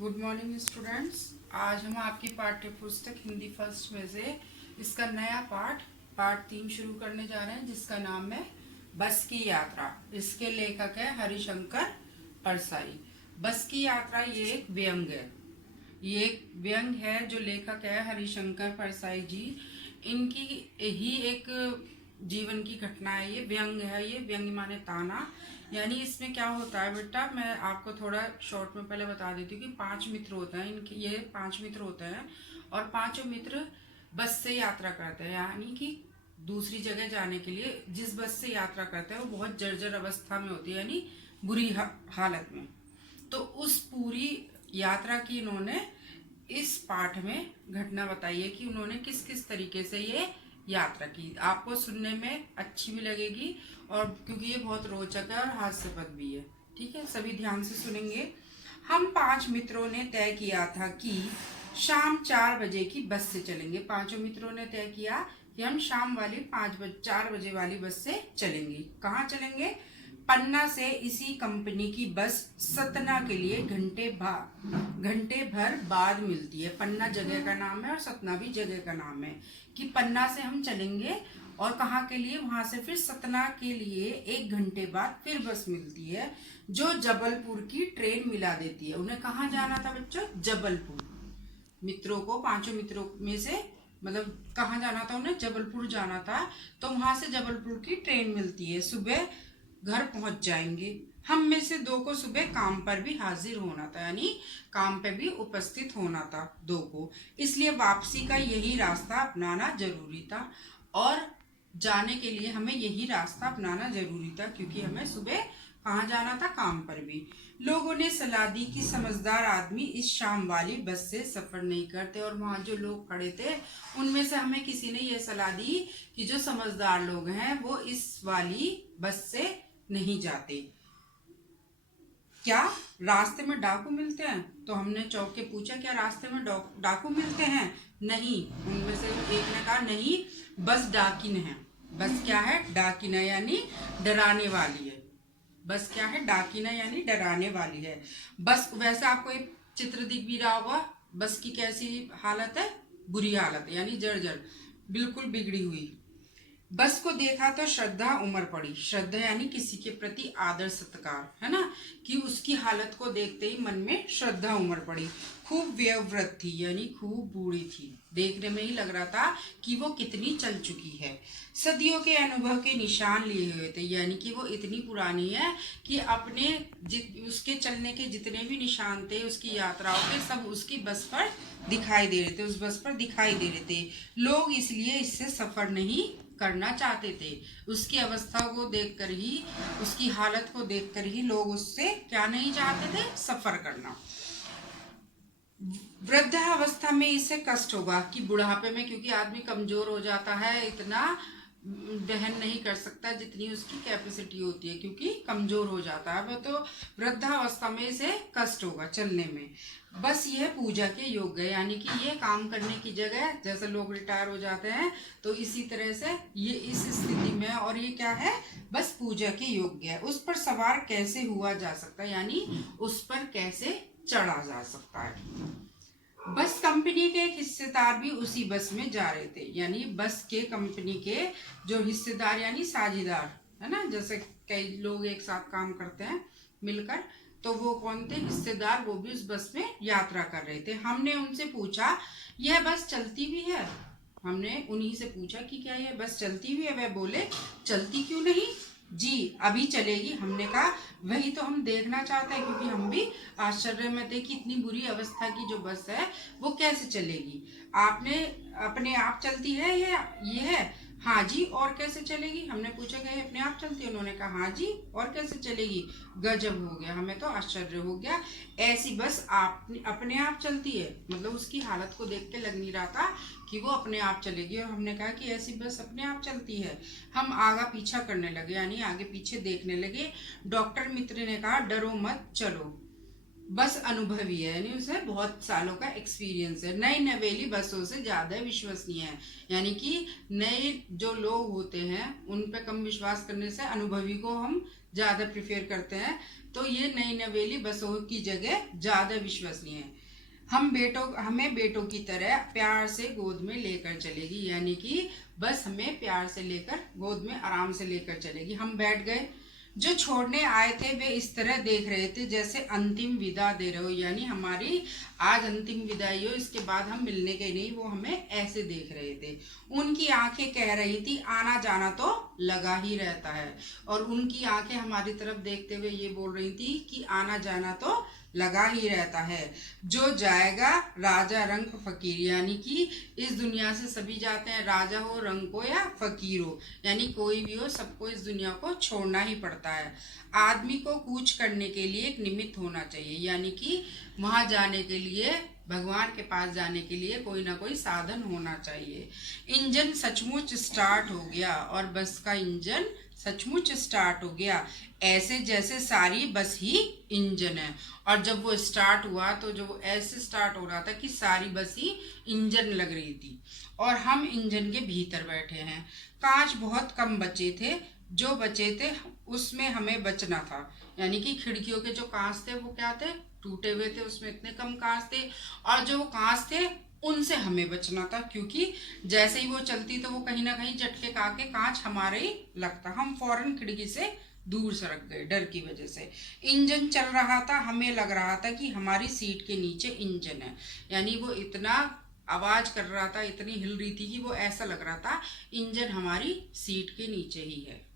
Good morning students. आज हम आपकी पाठ्य पुस्तक हिंदी फर्स्ट में से इसका नया पाठ 3 शुरू करने जा रहे हैं, जिसका नाम है बस की यात्रा। इसके लेखक है हरिशंकर परसाई। बस की यात्रा ये एक व्यंग है। ये एक व्यंग है जो लेखक है हरिशंकर परसाई जी। इनकी ही एक जीवन की घटना है। ये व्यंग है। ये व्यंग माने ताना। यानी इसमें क्या होता है बेटा, मैं आपको थोड़ा शॉर्ट में पहले बता देती हूँ कि 5 मित्र होते हैं। इनके ये 5 मित्र होते हैं और पांचों मित्र बस से यात्रा करते हैं। यानी कि दूसरी जगह जाने के लिए जिस बस से यात्रा करते हैं वो बहुत जर्जर अवस्था में होती है, यानी बुरी हालत में। तो उस पूरी यात्रा की इन्होंने इस पाठ में घटना बताई है कि उन्होंने किस किस तरीके से ये यात्रा की। आपको सुनने में अच्छी भी लगेगी और क्योंकि ये बहुत रोचक है और हास्यपद भी है। ठीक है, सभी ध्यान से सुनेंगे। हम 5 मित्रों ने तय किया था कि शाम 4 बजे की बस से चलेंगे। पांचों मित्रों ने तय किया कि हम शाम वाली 4 बजे वाली बस से चलेंगे। कहाँ चलेंगे? पन्ना से इसी कंपनी की बस सतना के लिए घंटे भर बाद मिलती है। पन्ना जगह का नाम है और सतना भी जगह का नाम है। कि पन्ना से हम चलेंगे और कहाँ के लिए? वहां से फिर सतना के लिए 1 घंटे बाद फिर बस मिलती है जो जबलपुर की ट्रेन मिला देती है। उन्हें कहाँ जाना था बच्चों? जबलपुर। मित्रों को, 5 मित्रों में से मतलब कहाँ जाना था उन्हें? जबलपुर जाना था। तो वहां से जबलपुर की ट्रेन मिलती है। सुबह घर पहुंच जाएंगे। हम में से 2 को सुबह काम पर भी हाजिर होना था, यानी काम पे भी उपस्थित होना था 2 को। इसलिए वापसी का यही रास्ता अपनाना जरूरी था और जाने के लिए हमें यही रास्ता अपनाना जरूरी था, क्योंकि हमें सुबह कहाँ जाना था? काम पर भी। लोगों ने सलाह दी कि समझदार आदमी इस शाम वाली बस से सफर नहीं करते। और वहां जो लोग खड़े थे उनमें से हमें किसी ने यह सलाह दी कि जो समझदार लोग हैं वो इस वाली बस से नहीं जाते। क्या रास्ते में डाकू मिलते हैं? तो हमने चौंक के पूछा, क्या रास्ते में डाकू मिलते हैं? नहीं। उनमें से एक ने कहा, नहीं, बस डाकिन है। बस क्या है? डाकिन है, यानी डराने वाली है। बस क्या है? डाकिना, यानी डराने वाली है। बस वैसे आपको एक चित्र दिख भी रहा होगा। बस की कैसी हालत है? बुरी हालत है, यानी जर्जर, बिल्कुल बिगड़ी हुई। बस को देखा तो श्रद्धा उमड़ पड़ी। श्रद्धा यानी किसी के प्रति आदर सत्कार, है ना, कि उसकी हालत को देखते ही मन में श्रद्धा उमड़ पड़ी। खूब व्यवव्रत थी, यानी खूब बूढ़ी थी। देखने में ही लग रहा था कि वो कितनी चल चुकी है। सदियों के अनुभव के निशान लिए हुए थे, यानी कि वो इतनी पुरानी है कि अपने उसके चलने के जितने भी निशान थे उसकी यात्राओं के, सब उसकी बस पर दिखाई दे रहे थे, उस बस पर दिखाई दे रहे थे। लोग इसलिए इससे सफर नहीं करना चाहते थे। उसकी अवस्था को देखकर ही, उसकी हालत को देखकर ही लोग उससे क्या नहीं चाहते थे? सफर करना। वृद्धावस्था में इसे कष्ट होगा, कि बुढ़ापे में, क्योंकि आदमी कमजोर हो जाता है, इतना वहन नहीं कर सकता जितनी उसकी कैपेसिटी होती है, क्योंकि कमजोर हो जाता है वो। तो वृद्धावस्था में इसे कष्ट होगा चलने में। बस यह पूजा के योग्य है, यानी कि ये काम करने की जगह, जैसे लोग रिटायर हो जाते हैं तो इसी तरह से ये इस स्थिति में, और ये क्या है? बस पूजा के योग्य है। उस पर सवार कैसे हुआ जा सकता है, यानी उस पर कैसे चढ़ा जा सकता है। बस कंपनी के एक हिस्सेदार भी उसी बस में जा रहे थे, यानी बस के कंपनी के जो हिस्सेदार यानी साझेदार, है ना, जैसे कई लोग एक साथ काम करते हैं मिलकर, तो वो कौन थे? हिस्सेदार। वो भी उस बस में यात्रा कर रहे थे। हमने उनसे पूछा, यह बस चलती भी है? हमने उन्हीं से पूछा कि क्या यह बस चलती भी है? वह बोले, चलती क्यों नहीं जी, अभी चलेगी। हमने कहा, वही तो हम देखना चाहते हैं, क्योंकि हम भी आश्चर्य में थे कि इतनी बुरी अवस्था की जो बस है वो कैसे चलेगी। आपने अपने आप चलती है या ये है? हाँ जी, और कैसे चलेगी? हमने पूछा, गए अपने आप चलती है? उन्होंने कहा, हाँ जी, और कैसे चलेगी? गजब हो गया, हमें तो आश्चर्य हो गया। ऐसी बस आप अपने आप चलती है? मतलब उसकी हालत को देख के लग नहीं रहा था कि वो अपने आप चलेगी। और हमने कहा कि ऐसी बस अपने आप चलती है। हम आगा पीछा करने लगे, यानी आगे पीछे देखने लगे। डॉक्टर मित्र ने कहा, डरो मत, चलो। बस अनुभवी है, यानी उसे बहुत सालों का एक्सपीरियंस है। नई नवेली बसों से ज्यादा विश्वसनीय है, यानी कि नए जो लोग होते हैं उन पे कम विश्वास करने से अनुभवी को हम ज़्यादा प्रिफेयर करते हैं, तो ये नई नवेली बसों की जगह ज़्यादा विश्वसनीय है। हमें बेटों की तरह प्यार से गोद में लेकर चलेगी, यानी कि बस हमें प्यार से लेकर गोद में आराम से लेकर चलेगी। हम बैठ गए। जो छोड़ने आए थे वे इस तरह देख रहे थे जैसे अंतिम विदा दे रहे हो, यानी हमारी आज अंतिम विदाई हो, इसके बाद हम मिलने के नहीं, वो हमें ऐसे देख रहे थे। उनकी आंखें कह रही थी आना जाना तो लगा ही रहता है, और उनकी आंखें हमारी तरफ देखते हुए ये बोल रही थी कि आना जाना तो लगा ही रहता है। जो जाएगा राजा रंग फकीर, यानी कि इस दुनिया से सभी जाते हैं, राजा हो, रंग हो या फकीर हो, यानी कोई भी हो, सबको इस दुनिया को छोड़ना ही पड़ता है। आदमी को कूच करने के लिए एक निमित्त होना चाहिए, यानी कि वहां जाने के लिए, भगवान के पास जाने के लिए कोई ना कोई साधन होना चाहिए। इंजन सचमुच स्टार्ट हो गया, और बस का इंजन सचमुच स्टार्ट हो गया, ऐसे जैसे सारी बस ही इंजन है। और जब वो स्टार्ट हुआ तो जो ऐसे स्टार्ट हो रहा था कि सारी बस ही इंजन लग रही थी, और हम इंजन के भीतर बैठे हैं। कांच बहुत कम बचे थे, जो बचे थे उसमें हमें बचना था, यानी कि खिड़कियों के जो कांच थे वो क्या थे, टूटे हुए थे, उसमें इतने कम कांच थे, और जो वो कांच थे उनसे हमें बचना था, क्योंकि जैसे ही वो चलती तो वो कहीं ना कहीं झटके खा के कांच हमारे ही लगता। हम फौरन खिड़की से दूर सरक गए डर की वजह से। इंजन चल रहा था, हमें लग रहा था कि हमारी सीट के नीचे इंजन है, यानी वो इतना आवाज कर रहा था, इतनी हिल रही थी कि वो ऐसा लग रहा था इंजन हमारी सीट के नीचे ही है।